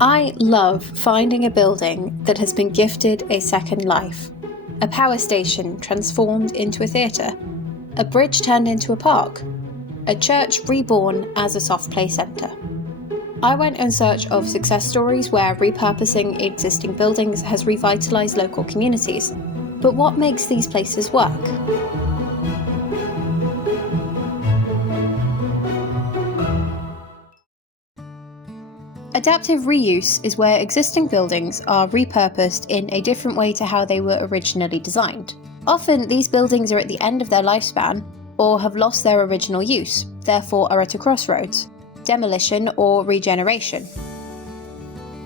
I love finding a building that has been gifted a second life. A power station transformed into a theatre. A bridge turned into a park. A church reborn as a soft play centre. I went in search of success stories where repurposing existing buildings has revitalised local communities. But what makes these places work? Adaptive reuse is where existing buildings are repurposed in a different way to how they were originally designed. Often, these buildings are at the end of their lifespan or have lost their original use, therefore are at a crossroads: demolition or regeneration.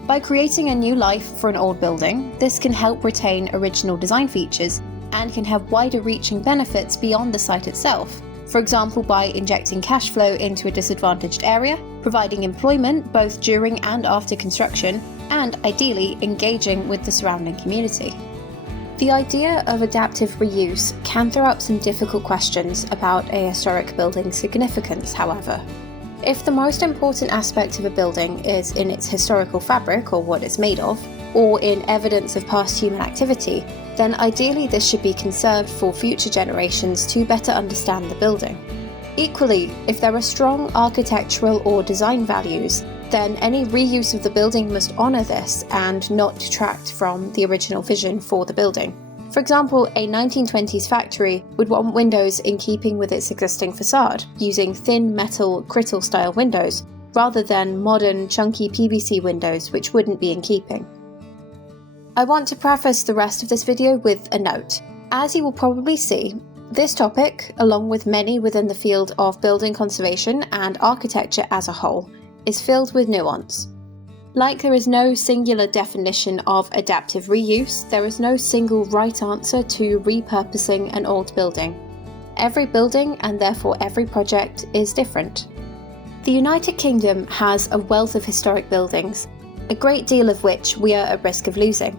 By creating a new life for an old building, this can help retain original design features and can have wider-reaching benefits beyond the site itself. For example, by injecting cash flow into a disadvantaged area, providing employment both during and after construction, and ideally engaging with the surrounding community. The idea of adaptive reuse can throw up some difficult questions about a historic building's significance, however. If the most important aspect of a building is in its historical fabric, or what it's made of, or in evidence of past human activity, then ideally this should be conserved for future generations to better understand the building. Equally, if there are strong architectural or design values, then any reuse of the building must honour this and not detract from the original vision for the building. For example, a 1920s factory would want windows in keeping with its existing facade, using thin metal Crittall-style windows, rather than modern, chunky PVC windows which wouldn't be in keeping. I want to preface the rest of this video with a note. As you will probably see, this topic, along with many within the field of building conservation and architecture as a whole, is filled with nuance. Like there is no singular definition of adaptive reuse, there is no single right answer to repurposing an old building. Every building, and therefore every project, is different. The United Kingdom has a wealth of historic buildings, a great deal of which we are at risk of losing.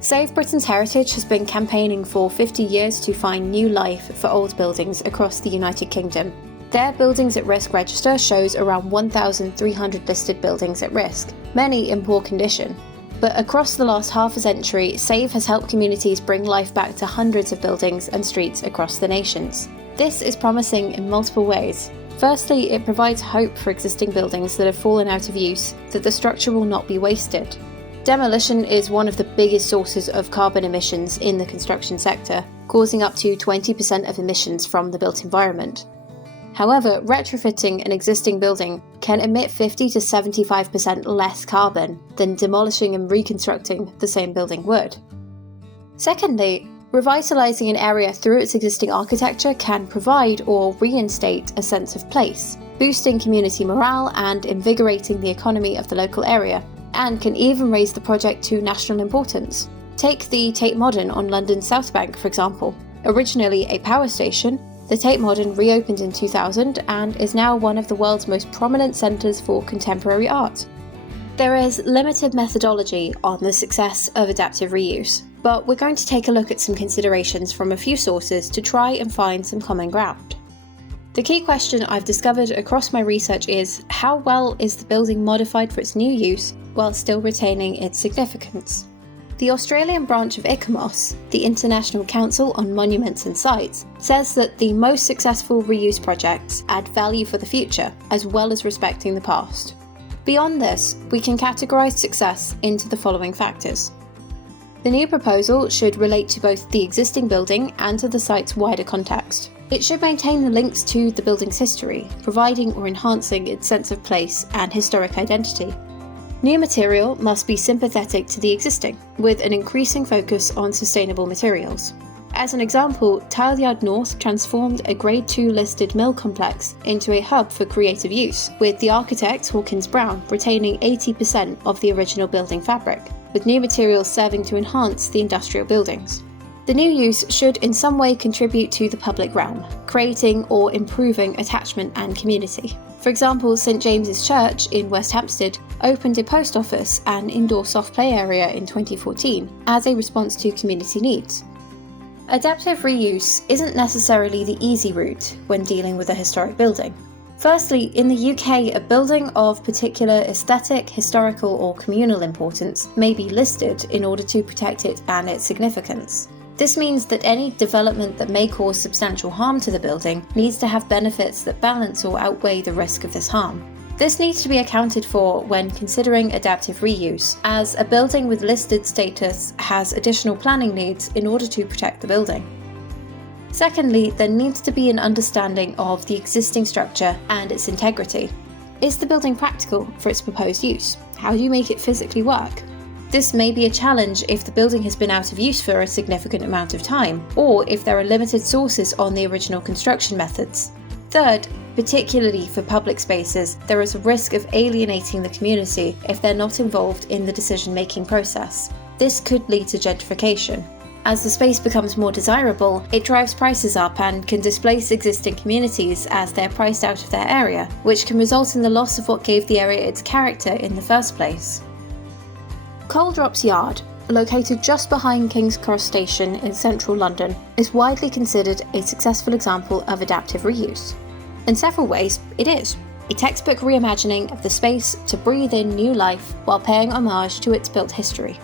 Save Britain's Heritage has been campaigning for 50 years to find new life for old buildings across the United Kingdom. Their Buildings at Risk register shows around 1,300 listed buildings at risk, many in poor condition. But across the last half a century, Save has helped communities bring life back to hundreds of buildings and streets across the nations. This is promising in multiple ways. Firstly, it provides hope for existing buildings that have fallen out of use, that the structure will not be wasted. Demolition is one of the biggest sources of carbon emissions in the construction sector, causing up to 20% of emissions from the built environment. However, retrofitting an existing building can emit 50 to 75% less carbon than demolishing and reconstructing the same building would. Secondly, revitalising an area through its existing architecture can provide or reinstate a sense of place, boosting community morale and invigorating the economy of the local area, and can even raise the project to national importance. Take the Tate Modern on London's South Bank, for example. Originally a power station, the Tate Modern reopened in 2000 and is now one of the world's most prominent centres for contemporary art. There is limited methodology on the success of adaptive reuse, but we're going to take a look at some considerations from a few sources to try and find some common ground. The key question I've discovered across my research is, how well is the building modified for its new use while still retaining its significance? The Australian branch of ICOMOS, the International Council on Monuments and Sites, says that the most successful reuse projects add value for the future, as well as respecting the past. Beyond this, we can categorise success into the following factors. The new proposal should relate to both the existing building and to the site's wider context. It should maintain the links to the building's history, providing or enhancing its sense of place and historic identity. New material must be sympathetic to the existing, with an increasing focus on sustainable materials. As an example, Tileyard North transformed a Grade 2 listed mill complex into a hub for creative use, with the architect Hawkins Brown retaining 80% of the original building fabric, with new materials serving to enhance the industrial buildings. The new use should in some way contribute to the public realm, creating or improving attachment and community. For example, St James's Church in West Hampstead opened a post office and indoor soft play area in 2014 as a response to community needs. Adaptive reuse isn't necessarily the easy route when dealing with a historic building. Firstly, in the UK, a building of particular aesthetic, historical, or communal importance may be listed in order to protect it and its significance. This means that any development that may cause substantial harm to the building needs to have benefits that balance or outweigh the risk of this harm. This needs to be accounted for when considering adaptive reuse, as a building with listed status has additional planning needs in order to protect the building. Secondly, there needs to be an understanding of the existing structure and its integrity. Is the building practical for its proposed use? How do you make it physically work? This may be a challenge if the building has been out of use for a significant amount of time, or if there are limited sources on the original construction methods. Third, particularly for public spaces, there is a risk of alienating the community if they're not involved in the decision-making process. This could lead to gentrification. As the space becomes more desirable, it drives prices up and can displace existing communities as they're priced out of their area, which can result in the loss of what gave the area its character in the first place. Coal Drops Yard, located just behind King's Cross Station in central London, is widely considered a successful example of adaptive reuse. In several ways, it is a textbook reimagining of the space to breathe in new life while paying homage to its built history.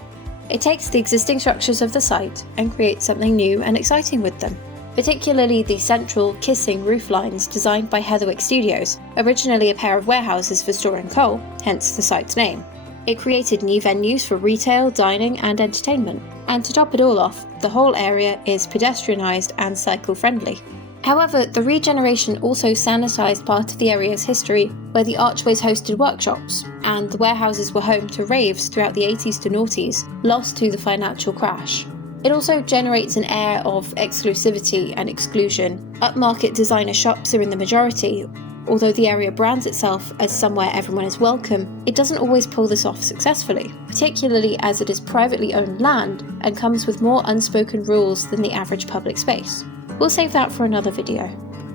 It takes the existing structures of the site and creates something new and exciting with them, particularly the central kissing roof lines designed by Heatherwick Studios, originally a pair of warehouses for storing coal, hence the site's name. It created new venues for retail, dining and entertainment, and to top it all off, the whole area is pedestrianised and cycle-friendly. However, the regeneration also sanitised part of the area's history, where the archways hosted workshops, and the warehouses were home to raves throughout the 80s to noughties, lost to the financial crash. It also generates an air of exclusivity and exclusion. Upmarket designer shops are in the majority. Although the area brands itself as somewhere everyone is welcome, it doesn't always pull this off successfully, particularly as it is privately owned land and comes with more unspoken rules than the average public space. We'll save that for another video.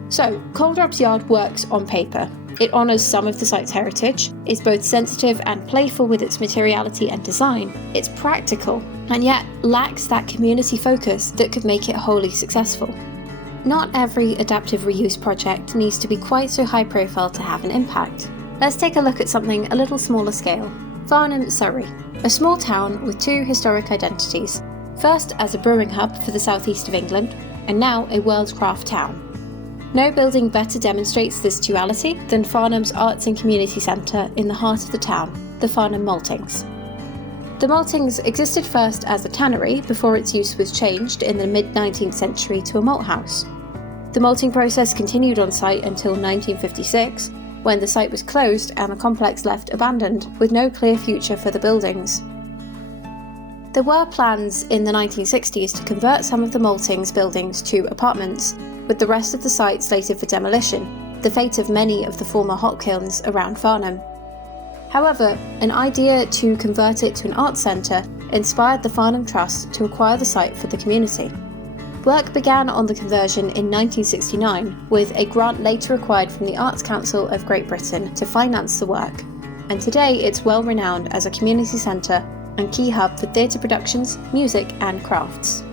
So, Coal Drops Yard works on paper. It honours some of the site's heritage, is both sensitive and playful with its materiality and design, it's practical, and yet lacks that community focus that could make it wholly successful. Not every adaptive reuse project needs to be quite so high profile to have an impact. Let's take a look at something a little smaller scale. Farnham, Surrey, a small town with two historic identities, first as a brewing hub for the southeast of England, and now a world craft town. No building better demonstrates this duality than Farnham's Arts and Community Centre in the heart of the town, the Farnham Maltings. The Maltings existed first as a tannery before its use was changed in the mid-19th century to a malt house. The malting process continued on site until 1956, when the site was closed and the complex left abandoned, with no clear future for the buildings. There were plans in the 1960s to convert some of the Maltings buildings to apartments, with the rest of the site slated for demolition, the fate of many of the former hot kilns around Farnham. However, an idea to convert it to an arts centre inspired the Farnham Trust to acquire the site for the community. Work began on the conversion in 1969, with a grant later acquired from the Arts Council of Great Britain to finance the work, and today it's well renowned as a community centre and key hub for theatre productions, music and crafts.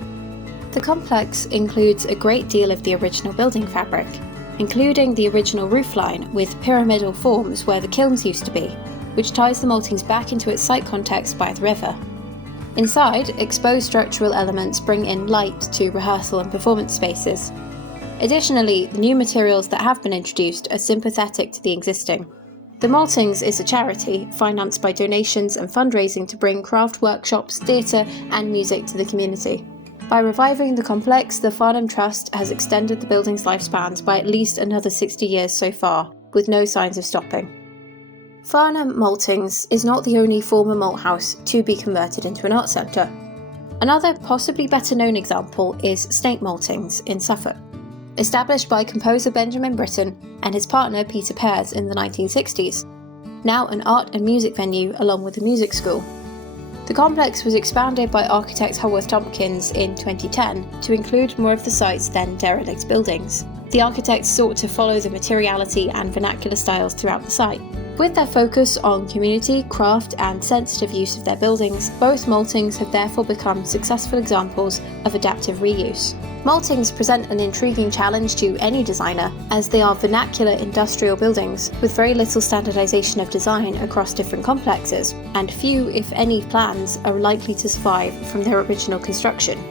The complex includes a great deal of the original building fabric, including the original roofline with pyramidal forms where the kilns used to be, which ties the Maltings back into its site context by the river. Inside, exposed structural elements bring in light to rehearsal and performance spaces. Additionally, the new materials that have been introduced are sympathetic to the existing. The Maltings is a charity financed by donations and fundraising to bring craft workshops, theatre and music to the community. By reviving the complex, the Farnham Trust has extended the building's lifespans by at least another 60 years so far, with no signs of stopping. Farnham Maltings is not the only former malt house to be converted into an arts centre. Another possibly better known example is St Maltings in Suffolk. Established by composer Benjamin Britten and his partner Peter Pears in the 1960s, now an art and music venue along with a music school. The complex was expanded by architect Haworth Tompkins in 2010 to include more of the site's then derelict buildings. The architects sought to follow the materiality and vernacular styles throughout the site, With their focus on community, craft, and sensitive use of their buildings, both maltings have therefore become successful examples of adaptive reuse. Maltings present an intriguing challenge to any designer, as they are vernacular industrial buildings with very little standardization of design across different complexes, and few, if any, plans are likely to survive from their original construction.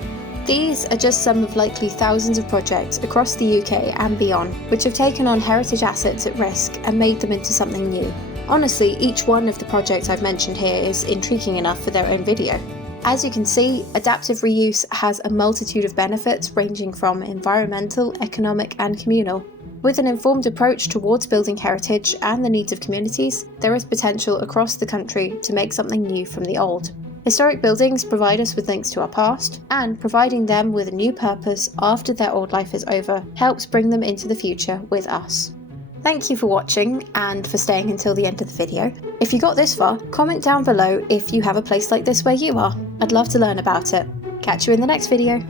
These are just some of likely thousands of projects across the UK and beyond, which have taken on heritage assets at risk and made them into something new. Honestly, each one of the projects I've mentioned here is intriguing enough for their own video. As you can see, adaptive reuse has a multitude of benefits ranging from environmental, economic, and communal. With an informed approach towards building heritage and the needs of communities, there is potential across the country to make something new from the old. Historic buildings provide us with links to our past, and providing them with a new purpose after their old life is over helps bring them into the future with us. Thank you for watching and for staying until the end of the video. If you got this far, comment down below if you have a place like this where you are. I'd love to learn about it. Catch you in the next video.